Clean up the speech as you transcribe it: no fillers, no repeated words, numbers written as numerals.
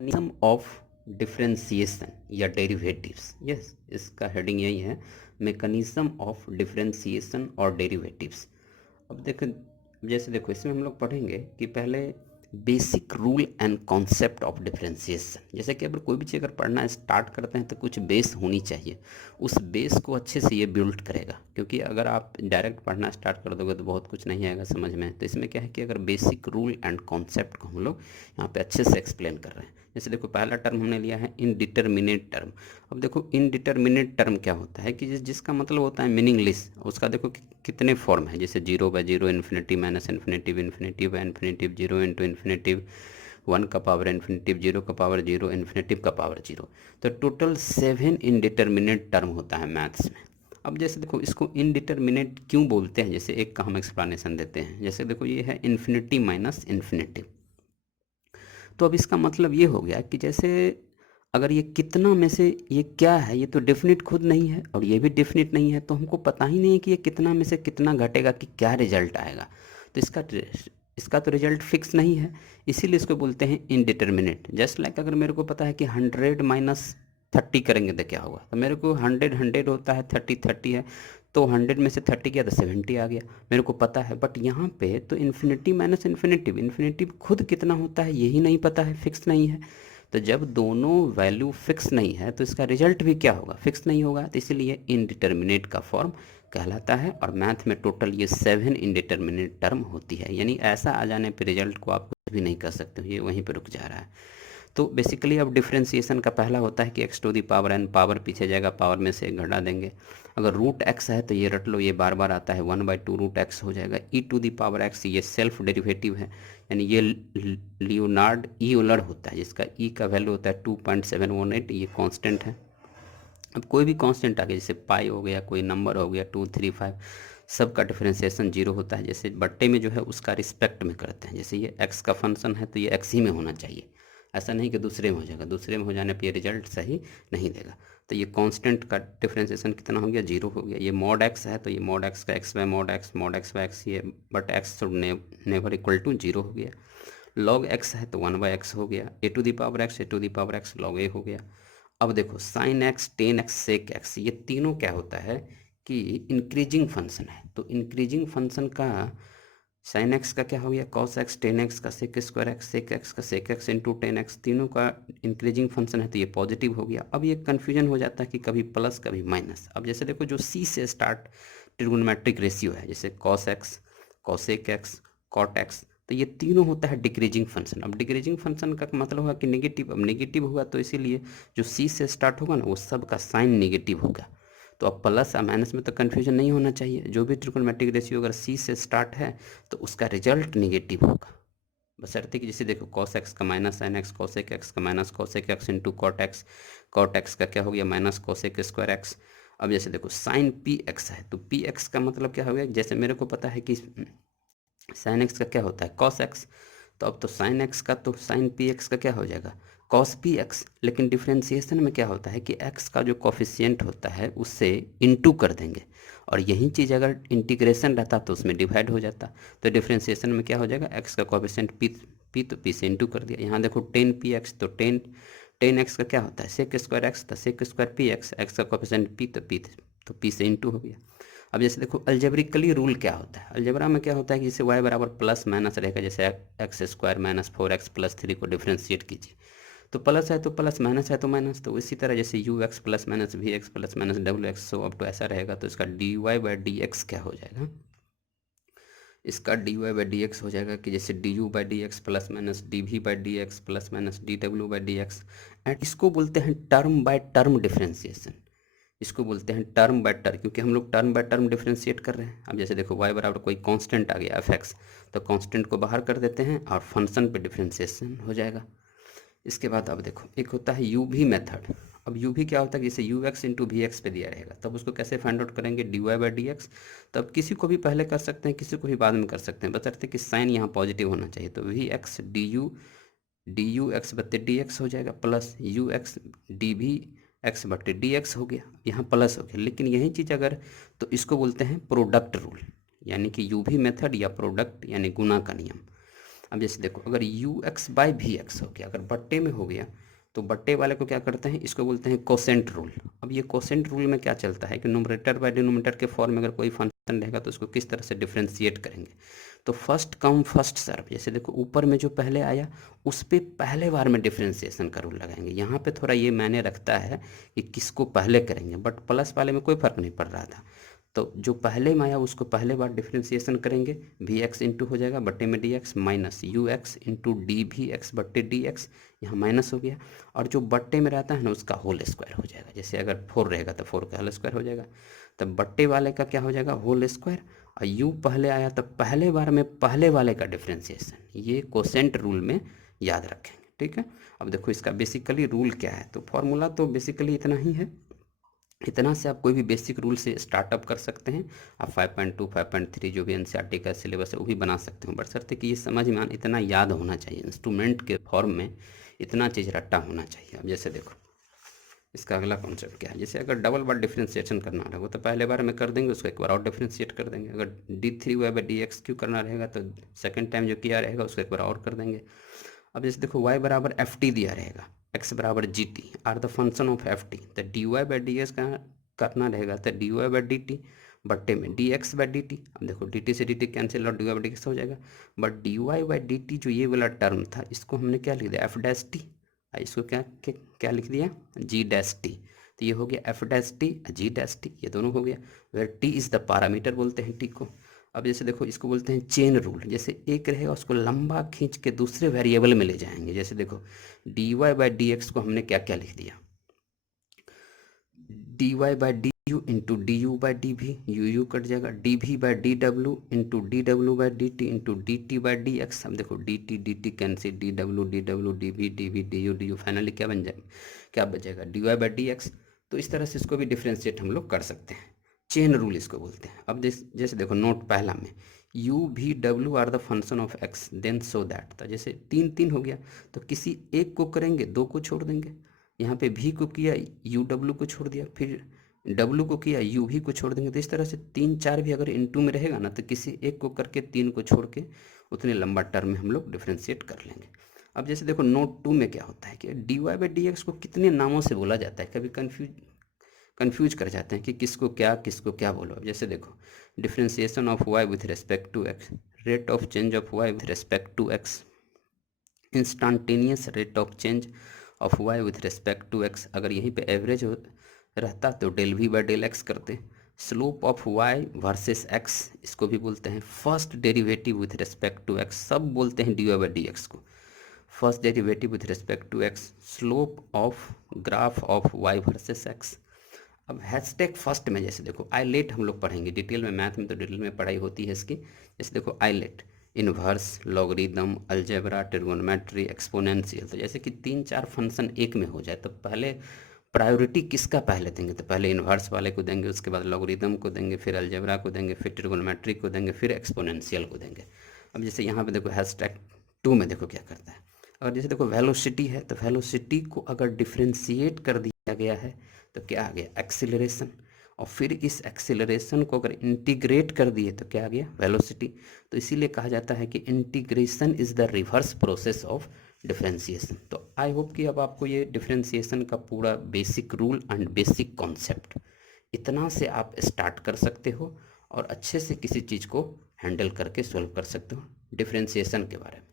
Mechanism of differentiation या derivatives. Yes, इसका heading यही है, मैकेनिज्म ऑफ डिफरेंशिएशन और डेरिवेटिव्स। अब देखो, जैसे देखो इसमें हम लोग पढ़ेंगे कि पहले basic rule and concept of differentiation. जैसे कि अगर कोई भी चीज़ अगर पढ़ना स्टार्ट करते हैं तो कुछ बेस होनी चाहिए, उस बेस को अच्छे से ये बिल्ड करेगा। क्योंकि अगर आप डायरेक्ट पढ़ना स्टार्ट कर दोगे तो बहुत कुछ नहीं आएगा समझ में। तो इसमें क्या है कि अगर बेसिक रूल एंड कॉन्सेप्ट को हम लोग यहाँ पे अच्छे से एक्सप्लेन कर रहे हैं। जैसे देखो पहला टर्म हमने लिया है इनडिटर्मिनेट टर्म। अब देखो इनडिटर्मिनेट टर्म क्या होता है कि जिसका मतलब होता है मीनिंगलेस। उसका देखो कितने फॉर्म है, जैसे 0/0, infinity minus infinitive, infinitive by infinitive, 0 into infinitive, 1 का पावर इन्फिनिटिव, 0 का पावर 0, इन्फिनिटिव का पावर 0। तो टोटल 7 इनडिटर्मिनेट टर्म होता है मैथ्स में। अब जैसे देखो इसको इनडिटर्मिनेट क्यों बोलते हैं, जैसे एक का हम एक्सप्लेनेशन देते हैं। जैसे देखो ये है इन्फिनिटी माइनस इन्फिनिटिव। तो अब इसका मतलब ये हो गया कि जैसे अगर ये कितना में से ये क्या है, ये तो डेफिनिट खुद नहीं है और ये भी डेफिनिट नहीं है, तो हमको पता ही नहीं है कि ये कितना में से कितना घटेगा कि क्या रिजल्ट आएगा। तो इसका तो रिजल्ट फिक्स नहीं है, इसीलिए इसको बोलते हैं इनडिटर्मिनेट। जस्ट लाइक अगर मेरे को पता है कि 100 माइनस 30 करेंगे तो क्या होगा, तो मेरे को 100 100 होता है, 30 30 है, तो 100 में से 30 किया तो 70 आ गया, मेरे को पता है। बट यहाँ पे तो इन्फिनिटी माइनस इन्फिनिटिव, इन्फिनिटिव खुद कितना होता है यही नहीं पता है, फिक्स नहीं है। तो जब दोनों वैल्यू फिक्स नहीं है तो इसका रिजल्ट भी क्या होगा, फिक्स नहीं होगा। तो इसलिए इनडिटर्मिनेट का फॉर्म कहलाता है। और मैथ में टोटल ये 7 इनडिटर्मिनेट टर्म होती है, यानी ऐसा आ जाने पे रिजल्ट को आप कुछ भी नहीं कर सकते हो, ये वहीं पे रुक जा रहा है। तो बेसिकली अब डिफ्रेंसिएशन का पहला होता है कि x to the power n, power पीछे जाएगा, पावर में से एक घटा देंगे। अगर रूट एक्स है तो ये रट लो, ये बार बार आता है, 1/2 रूट एक्स हो जाएगा। ई टू दी पावर एक्स ये सेल्फ डेरिवेटिव है, यानी ये लियोनार्ड यूलर होता है, जिसका ई का वैल्यू होता है 2.718, ये कांस्टेंट है। अब कोई भी कांस्टेंट आ गया, जैसे पाई हो गया, कोई नंबर हो गया 2 3 5, सब का डिफरेंशिएशन 0 होता है। जैसे बट्टे में जो है उसका रिस्पेक्ट में करते हैं, जैसे ये एक्स का फंक्शन है तो ये एक्स ही में होना चाहिए, ऐसा नहीं कि दूसरे में हो जाएगा, दूसरे में हो जाने पर ये रिजल्ट सही नहीं देगा। तो ये कांस्टेंट का डिफरेंशिएशन कितना हो गया, 0 हो गया। ये मॉड एक्स है तो ये मॉड एक्स का X by mod X, mod X by X, ये but X should never equal to 0 हो गया। लॉग एक्स है तो 1/x हो गया, A to the power X, A to the power X log A हो गया। अब देखो sine X, tan X, sec X, ये तीनों क्या होता है कि इंक्रीजिंग फंक्शन है। तो इंक्रीजिंग फंक्शन का साइन एक्स का क्या हो गया, कॉस एक्स, टेन एक्स का sec square X, sec X का sec X into tan X, तीनों का इंक्रीजिंग फंक्शन है तो ये पॉजिटिव हो गया। अब ये कन्फ्यूजन हो जाता है कि कभी प्लस कभी माइनस। अब जैसे देखो जो सी से स्टार्ट ट्रिगोनोमेट्रिक रेशियो है, जैसे cos x, cosec x, cot x, तो ये तीनों होता है डिक्रीजिंग फंक्शन। अब डिक्रीजिंग फंक्शन का मतलब होगा कि नेगेटिव। अब नेगेटिव हुआ तो इसीलिए जो सी से स्टार्ट होगा ना वो सब का साइन नेगेटिव होगा। तो अब प्लस या माइनस में तो कन्फ्यूजन नहीं होना चाहिए। जो भी ट्रिगोनोमेट्रिक रेशियो अगर सी से स्टार्ट है तो उसका रिजल्ट नेगेटिव होगा, बशर्ते कि जैसे देखो कॉस एक्स का minus sine X, cosec X का minus cosec X into cot X, cot X का क्या हो गया माइनस कॉसेक स्क्वायर एक्स। अब जैसे देखो साइन पी एक्स है तो पी एक्स का मतलब क्या हो गया, जैसे मेरे को पता है कि साइन एक्स का क्या होता है कॉस एक्स, तो अब तो साइन एक्स का तो साइन पी एक्स का क्या हो जाएगा कॉस पी एक्स। लेकिन डिफ्रेंसिएशन में क्या होता है कि एक्स का जो कॉफिशिएंट होता है उससे इनटू कर देंगे, और यही चीज़ अगर इंटीग्रेशन रहता तो उसमें डिवाइड हो जाता। तो डिफ्रेंसिएशन में क्या हो जाएगा, एक्स का कॉफिशिएंट पी तो पी से इंटू कर दिया। यहाँ देखो 10p(x), तो टेन एक्स का क्या होता है सेक स्क्वायर एक्स, तो sec square p x, x का कॉफिशिएंट तो पी से इंटू हो गया। अब जैसे देखो अल्जेब्रिकली रूल क्या होता है, अलजेब्रा में क्या होता है कि जैसे y बराबर प्लस माइनस रहेगा, जैसे x square minus 4x plus 3 को डिफ्रेंशिएट कीजिए, तो प्लस है तो प्लस, माइनस है तो माइनस। तो इसी तरह जैसे you X plus minus V X plus minus W X, so अब तो ऐसा रहेगा। तो इसका dy/dx क्या हो जाएगा, इसका dy/dx हो जाएगा कि जैसे du/dx plus minus dv/dx plus minus dw/dx। And इसको बोलते हैं टर्म बाय टर्म डिफ्रेंसिएशन, इसको बोलते हैं टर्म बाय टर्म, क्योंकि हम लोग टर्म बाय टर्म डिफ्रेंशिएट कर रहे हैं। अब जैसे देखो y बराबर कोई कांस्टेंट आ गया एफ एक्स, तो कांस्टेंट को बाहर कर देते हैं और फंक्शन पे डिफ्रेंशिएशन हो जाएगा। इसके बाद अब देखो एक होता है यू भी मेथड। अब यू भी क्या होता है, जैसे you x into v x पे दिया रहेगा, तब उसको कैसे फाइंड आउट करेंगे, dy/dx। तब किसी को भी पहले कर सकते हैं, किसी को भी बाद में कर सकते हैं, बशर्ते कि साइन यहाँ पॉजिटिव होना चाहिए। तो V X D U X बत्ते डी एक्स हो जाएगा, plus U X D V X बट्टे डी एक्स हो गया, यहाँ प्लस हो गया। लेकिन यही चीज़ अगर, तो इसको बोलते हैं प्रोडक्ट रूल, यानी कि यू भी मेथड या प्रोडक्ट यानी गुना का नियम। अब जैसे देखो अगर u x by v x हो गया, अगर बट्टे में हो गया तो बट्टे वाले को क्या करते हैं, इसको बोलते हैं कोसेंट रूल। अब ये कोसेंट रूल में क्या चलता है कि न्यूमरेटर बाय डिनोमिनेटर के फॉर्म में अगर कोई फंक्शन रहेगा तो उसको किस तरह से डिफ्रेंशिएट करेंगे, तो फर्स्ट कम फर्स्ट सर्व। जैसे देखो ऊपर में जो पहले आया उस पर पहले बार में डिफ्रेंशिएशन का रूल लगाएंगे। यहाँ पे थोड़ा ये मायने रखता है कि किसको पहले करेंगे, बट प्लस वाले में कोई फर्क नहीं पड़ रहा था। तो जो पहले में आया उसको पहले बार डिफ्रेंशिएशन करेंगे, वी एक्स इंटू हो जाएगा बट्टे में d x minus u x into d v x बट्टे डी एक्स, यहाँ माइनस हो गया। और जो बट्टे में रहता है ना उसका होल स्क्वायर हो जाएगा। जैसे अगर 4 रहेगा तो 4 का होल स्क्वायर हो जाएगा, तब बट्टे वाले का क्या हो जाएगा, होल स्क्वायर। और यू पहले आया तो पहले बार में पहले वाले का डिफ्रेंशिएशन, ये कोसेंट रूल में याद रखेंगे। ठीक है, अब देखो इसका बेसिकली रूल क्या है, तो फॉर्मूला तो बेसिकली इतना ही है। इतना से आप कोई भी बेसिक रूल से स्टार्टअप कर सकते हैं। आप 5.2 5.3 जो भी एनसीईआरटी का सिलेबस है वो भी बना सकते हो, बशर्ते कि ये समझ में आना, इतना याद होना चाहिए, इंस्ट्रूमेंट के फॉर्म में इतना चीज़ रट्टा होना चाहिए। अब जैसे देखो इसका अगला कॉन्सेप्ट क्या है, जैसे अगर डबल बार डिफ्रेंशिएशन करना रहेगा तो पहले बार में कर देंगे, उसको एक बार और डिफ्रेंशिएट कर देंगे। अगर d3y/dx करना रहेगा तो सेकेंड टाइम जो किया रहेगा उसको एक बार और कर देंगे। अब जैसे देखो y बराबर ft दिया रहेगा, x बराबर gt are the function of ft, तो dy/dx का करना रहेगा तो dy/dt बट्टे में dx/dt। अब देखो dt से dt कैंसिल और dy/dx हो जाएगा, बट dy/dt जो ये वाला टर्म था इसको हमने क्या लिख दिया, f', इसको क्या लिख दिया, g', तो ये हो गया f', g', ये दोनों हो गया। Where t is the parameter बोलते हैं t को। अब जैसे देखो इसको बोलते हैं चेन रूल, जैसे एक रहेगा उसको लंबा खींच के दूसरे वेरिएबल में ले जाएंगे। जैसे देखो dy/dx को हमने क्या क्या लिख दिया, dy/du into du/dv, you cut जाएगा, dv/dw into dw/dt into dt/dx। अब देखो dt cancel, dw dv dv du finally क्या बन जाएगा, क्या बचेगा, dy/dx। तो इस तरह से इसको भी डिफ्रेंशिएट हम लोग कर सकते हैं, चेन रूल इसको बोलते हैं। अब जैसे देखो नोट पहला में u v w are the function of x then so that, तो जैसे 3 हो गया तो किसी एक को करेंगे, 2 को छोड़ देंगे। यहाँ पे v को किया यू डब्ल्यू को छोड़ दिया, फिर w को किया यू भी को छोड़ देंगे। तो इस तरह से 3 4 भी अगर इनटू में रहेगा ना तो किसी एक को करके 3 को छोड़ के उतने लंबा टर्म में हम लोग डिफ्रेंशिएट कर लेंगे। अब जैसे देखो नोट 2 में क्या होता है कि dy/dx को कितने नामों से बोला जाता है, कभी कंफ्यूज कर जाते हैं कि किसको क्या बोलो। अब जैसे देखो differentiation of y with respect to x, rate of change of y with respect to x, instantaneous rate of change of y with respect to x, अगर यहीं पे एवरेज हो रहता तो del v by del X करते। Slope of y versus x, इसको भी बोलते हैं first derivative with respect to x, सब बोलते हैं dy/dx को first derivative with respect to x। Slope of graph of y versus x। अब हैशटैग फर्स्ट में जैसे देखो आईलेट हम लोग पढ़ेंगे डिटेल में, मैथ में तो डिटेल में पढ़ाई होती है इसकी। जैसे देखो eyelet, inverse, logarithm, algebra, trigonometry, exponential, तो जैसे कि 3 4 फंक्शन एक में हो जाए तो पहले प्रायोरिटी किसका पहले देंगे, तो पहले इन्वर्स वाले को देंगे, उसके बाद लॉगरिदम को देंगे, फिर अलजेब्रा को देंगे, फिर ट्रिगोनोमेट्री को देंगे, फिर एक्सपोनेंशियल को देंगे। अब जैसे यहाँ पे देखो हैशटैग 2 में देखो क्या करता है, अगर जैसे देखो वेलोसिटी है तो वेलोसिटी को अगर डिफ्रेंशिएट कर दिया गया है तो क्या आ गया, एक्सीलरेशन। और फिर इस एक्सीलरेशन को अगर इंटीग्रेट कर दिए तो क्या आ गया, वेलोसिटी। तो इसीलिए कहा जाता है कि integration is the reverse process of differentiation. तो आई होप कि अब आपको ये डिफ्रेंशिएशन का पूरा basic rule and basic concept इतना से आप स्टार्ट कर सकते हो और अच्छे से किसी चीज़ को हैंडल करके सॉल्व कर सकते हो डिफ्रेंशिएशन के बारे में।